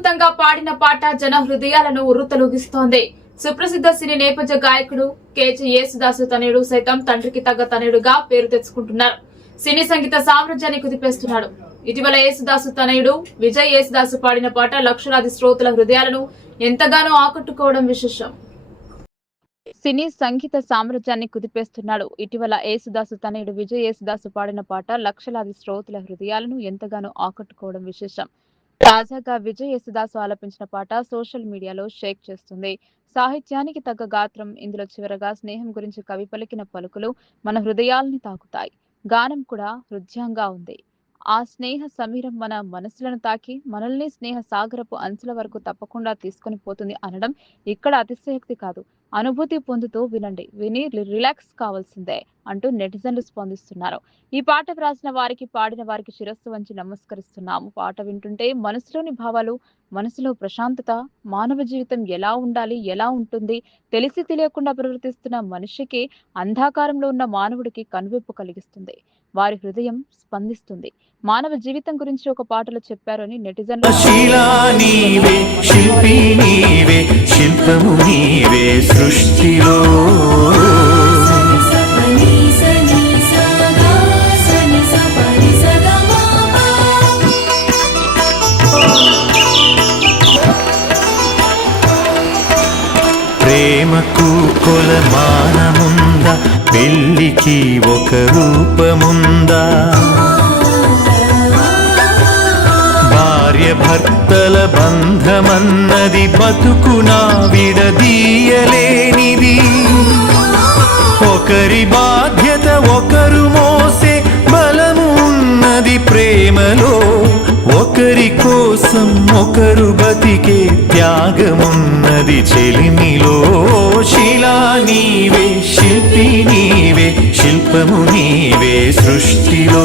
అద్భుతంగా పాడిన పాట జన హృదయాలను ఉర్రుతలుగిస్తోంది. సుప్రసిద్ధ సినీ నేపథ్య గాయకుడు కేజీ యేసుదాసు తనయుడు సైతం తండ్రికి తగ్గ తనయుడుగా పేరు తెచ్చుకుంటున్నారు. సినీ సంగీత సామ్రాజ్యాన్ని కుదిపేస్తున్నాడు. ఇటీవల యేసుదాసు తనయుడు విజయ్ యేసుదాసు పాడిన పాట లక్షలాది శ్రోతల హృదయాలను ఎంతగానో ఆకట్టుకోవడం విశేషం. సినీ సంగీత సామ్రాజ్యాన్ని కుదిపేస్తున్నాడు. ఇటీవల యేసుదాసు తనయుడు విజయ్ యేసుదాసు పాడిన పాట లక్షలాది శ్రోతల హృదయాలను ఎంతగానో ఆకట్టుకోవడం విశేషం. తాజాగా విజయ్ యేసుదాసు ఆలపించిన పాట సోషల్ మీడియాలో షేక్ చేస్తుంది. సాహిత్యానికి తగ్గ గాత్రం ఇందులో చివరగా స్నేహం గురించి కవి పలికిన పలుకులు మన హృదయాల్ని తాకుతాయి. గానం కూడా హృదయంగా ఉంది. ఆ స్నేహ సమీరం మన మనసులను తాకి మనల్ని స్నేహ సాగరపు అంచుల వరకు తప్పకుండా తీసుకొని పోతుంది అనడం ఇక్కడ అతిశయక్తి కాదు. అనుభూతి పొందుతూ వినండి. విని రిలాక్స్ కావాల్సిందే అంటూ నెటిజన్లు స్పందిస్తున్నారు. ఈ పాట వ్రాసిన వారికి పాడిన వారికి శిరస్సు వంచి నమస్కరిస్తున్నాము. పాట వింటుంటే మనసులోని భావాలు మనసులో ప్రశాంతత మానవ జీవితం ఎలా ఉండాలి ఎలా ఉంటుంది తెలిసి తెలియకుండా ప్రవర్తిస్తున్న మనిషికి అంధాకారంలో ఉన్న మానవుడికి కనువిప్పు కలిగిస్తుంది. వారి హృదయం స్పందిస్తుంది. మానవ జీవితం గురించి ఒక పాటలో చెప్పారు అని నెటిజన్లు శిల్పి శిల్పము నీవే సృష్టిలో. ప్రేమకు కొలమానముందా? పెళ్ళికి ఒక రూపముందా? భార్య భర్తల బంధమన్నది బతుకునా విడదీయలేనిది. ఒకరి బాధ్యత ఒకరు మోసే బలము ఉన్నది ప్రేమలో. ఒకరి కోసం ఒకరు బతికే త్యాగమున్నది చెలిమిలో. శిలా నీవే శిల్పి నీవే శిల్పము నీవే సృష్టిలో.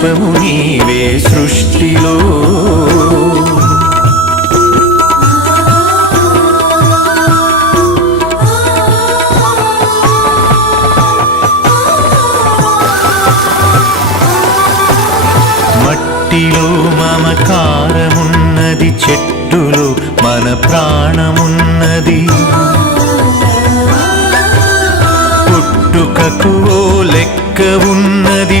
శిల్పము నీవే సృష్టిలో. మట్టిలో మమకారమున్నది చెట్టులో మన ప్రాణమున్నది. పుట్టుకకు లెక్క ఉన్నది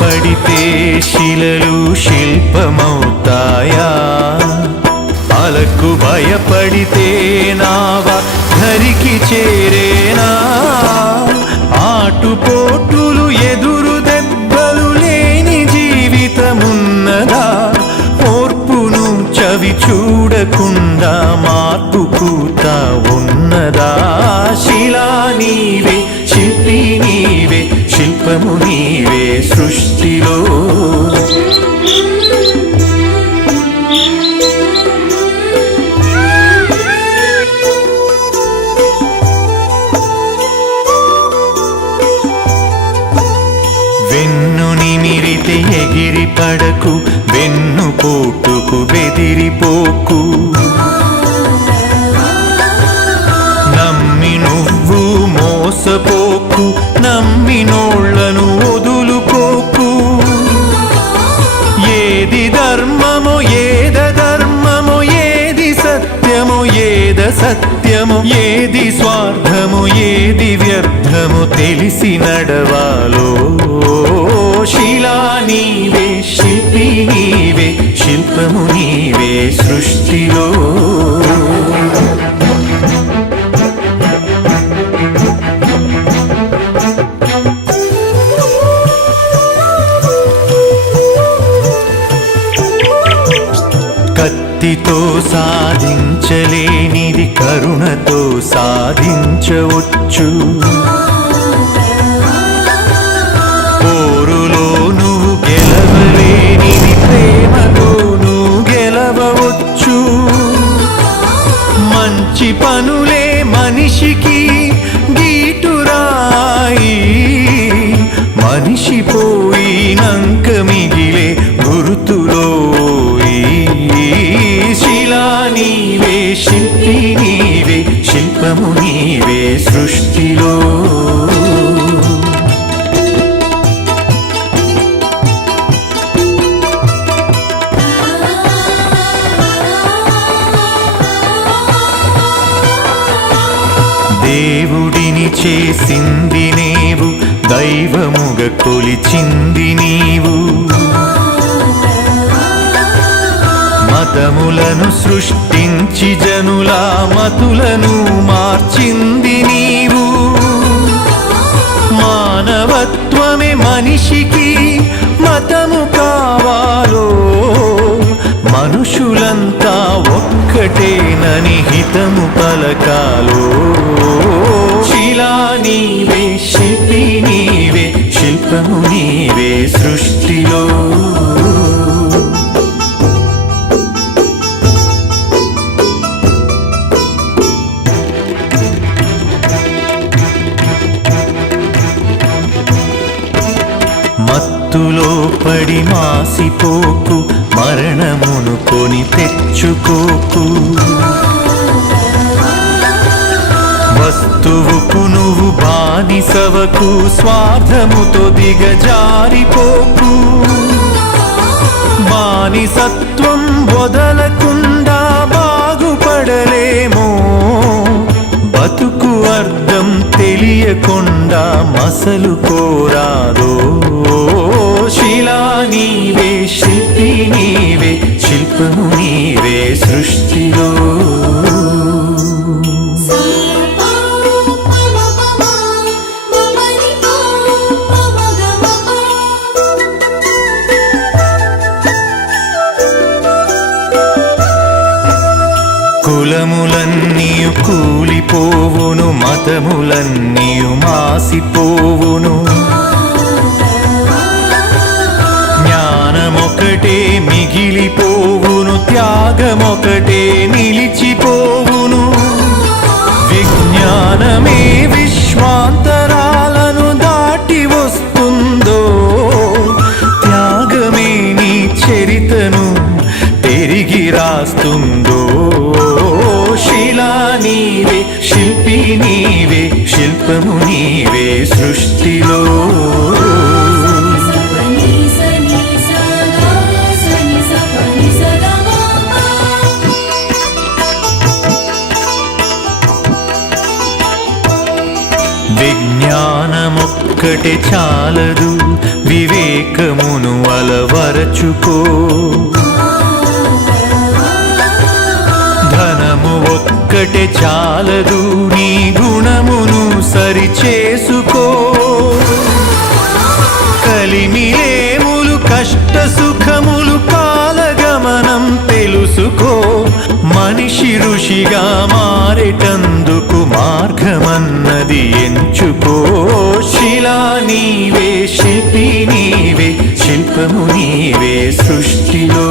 పడితే శిలలు శిల్పమవుతాయా? అలకు భయపడితే నావ ధరికి చేరేనా? ఆటుపోటులు ఎదురు దెబ్బలు లేని జీవితమున్నదా? ఓర్పును చవి చూడకుండా మార్పు ఉన్నదా? శిలా బెదిరిపోకు నమ్మి నువ్వు మోసపోకు నమ్మి నోళ్ళను వదులుకోకు. ఏది ధర్మమో ఏద ధర్మమో ఏది సత్యమో ఏద సత్యము ఏది స్వార్థము ఏది వ్యర్థము తెలిసి నడవాలో. సృష్టిలో కత్తితో సాధించలేనిది కరుణతో సాధించవచ్చు. చేసింది నీవు దైవముగ కొలిచింది నీవు. మతములను సృష్టించి జనుల మతులను మార్చింది నీవు. మానవత్వమే మనిషికి మతము కావాలో మనుషులంతా ఒక్కటేనని హితము పలకాలో. శిలా నీవే శిల్పి నీవే శిల్పము నీవే సృష్టిలో. మత్తులో పడి మాసిపోకు మరణమును కొని తెచ్చుకోకు. వస్తువుకు నువ్వు బానిసవకు స్వార్థముతో దిగజారిపోకు. బానిసత్వం వదలకుండా బాగుపడలేమో బతుకు అర్థం తెలియకుండా మసలు కోరా కులములన్నీయు కూలిపోవును మతములన్నీయు మాసిపోవును. జ్ఞానమొకటే మిగిలిపోవును త్యాగమొకటే నిలిచిపోవును. విజ్ఞానమే విశ్వాంతరాలను దాటి వస్తుందో త్యాగమే నీ చరితను తిరిగి రాస్తుందో. శిలా నీవే శిల్పి నీవే శిల్పము నీవే సృష్టిలో. విజ్ఞానమొక్కటి చాలదు వివేకమును అలవరచుకో. ఒక్కటే చాలదు నీ గుణమును సరిచేసుకో. కలిమిలేములు కష్ట సుఖములు కాలగమనం తెలుసుకో. మనిషి ఋషిగా మారేటందుకు మార్గమన్నది ఎంచుకో. శిలా నీవే శిల్పి నీవే శిల్పము నీవే సృష్టిలో.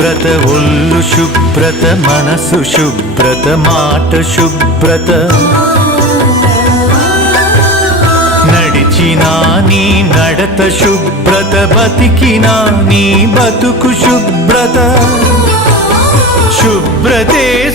శుభ్రత ఒళ్ళు శుభ్రత మనసు శుభ్రత మాట శుభ్రత. నడిచినా నీ నడత శుభ్రత బతికినా నీ బతుకు శుభ్రత. శుభ్రతే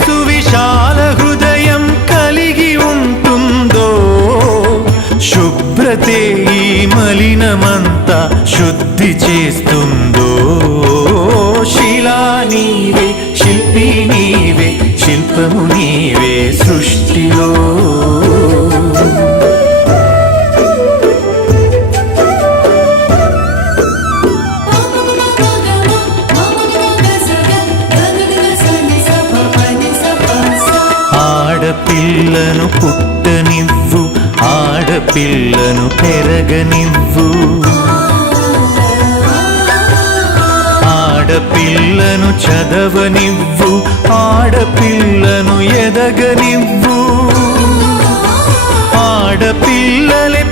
ఆడపిల్లను పుట్టనివ్వు ఆడపిల్లను పెరగనివ్వు. ఆడపిల్లను చదవనివ్వు ఆడపిల్లను ఎదగనివ్వు. ఆడపిల్లలే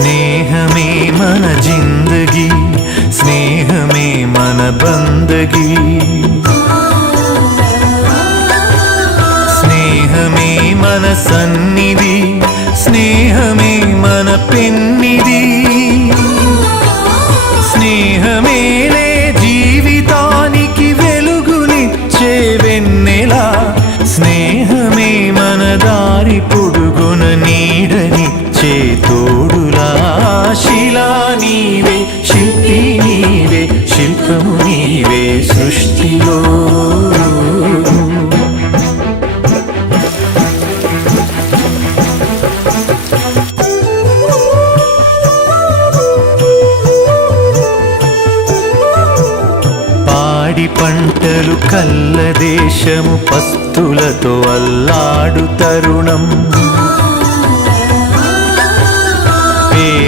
స్నేహమే మన జిందగీ స్నేహమే మన బందగీ. స్నేహమే మన సన్నిధి స్నేహమే మన పెన్నిది స్నేహమేలే జీవితానికి వెలుగునిచ్చే వెన్నెలా. స్నేహమే మన దారి పొడుగున నీడనిచ్చే తోడు. శిలా నీవే శిల్పి నీవే శిల్పము నీవే సృష్టిలో. పాడి పంటలు కల్ల దేశము పస్తులతో అల్లాడు తరుణం.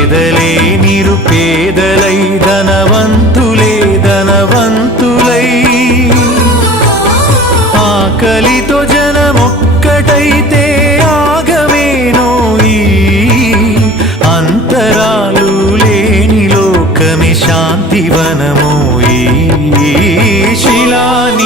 పేదలే నిరుపేదలై ధనవంతులే ధనవంతులై. ఆకలితో జనమొక్కటైతే ఆగమేనో ఈ అంతరాలు లేని లోకమే శాంతివనమో శిలాని